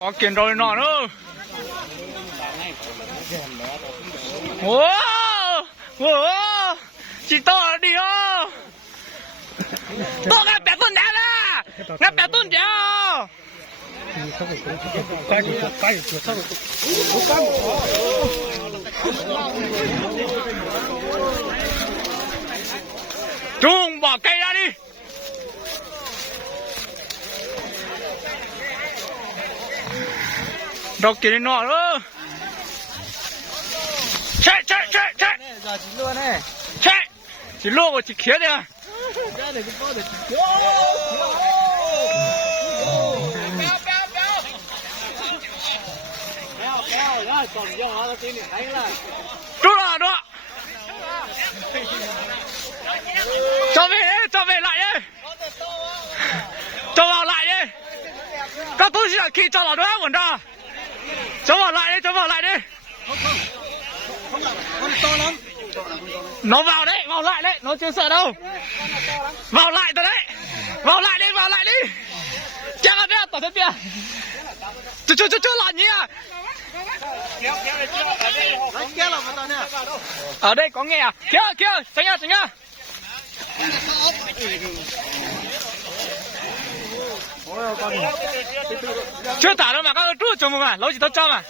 có kiện rồi nọ nữa. Wow, wow, chị to đi ô. To nghe bé tuần đéo à, nghe bé tuần đéo. Trung bỏ cây ra đi. Đâu kia nọ nữa. Chạy. Giờ chỉ luôn này. Chạy. Chỉ lô của chị khía đi à. Chú nào đó. Cho về lại đi. Cho vào lại đi. Các tôi chỉ khi cho vào đó ổn đó. Cho vào lại đi. Con to lắm. Nó vào lại đấy, nó chưa sợ đâu. Vào lại rồi đấy. Vào lại đi. Chắc là biết tỏ thế bia. Chú làm gì à? Ở đây có nghe à? Kia, tránh nha. Chưa tả đâu mà các chú chồng mà, lâu chỉ tao cho mà.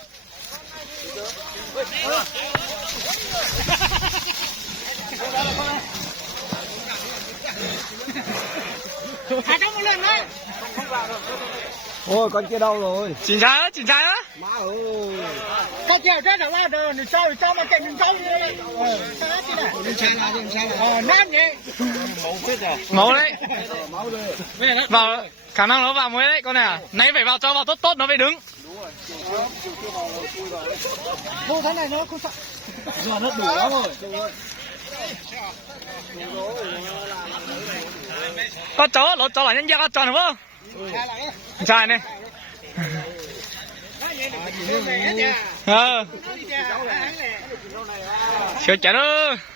Ôi con kia đâu rồi? Chỉnh trái á. Má ơi. Con kia rất là la đời, cho mà chạy mình trong đi. Sao thế này? Đi sao? Nát nhỉ? Máu đấy. Vào khả năng nó vào mới đấy con này à. Nãy phải vào cho vào tốt nó mới đứng. Vô thế này nó không sợ. Giờ nó đủ lắm rồi. Có chó nó cho là nhân gia cho đúng không? Trai này. Chưa chả nữa.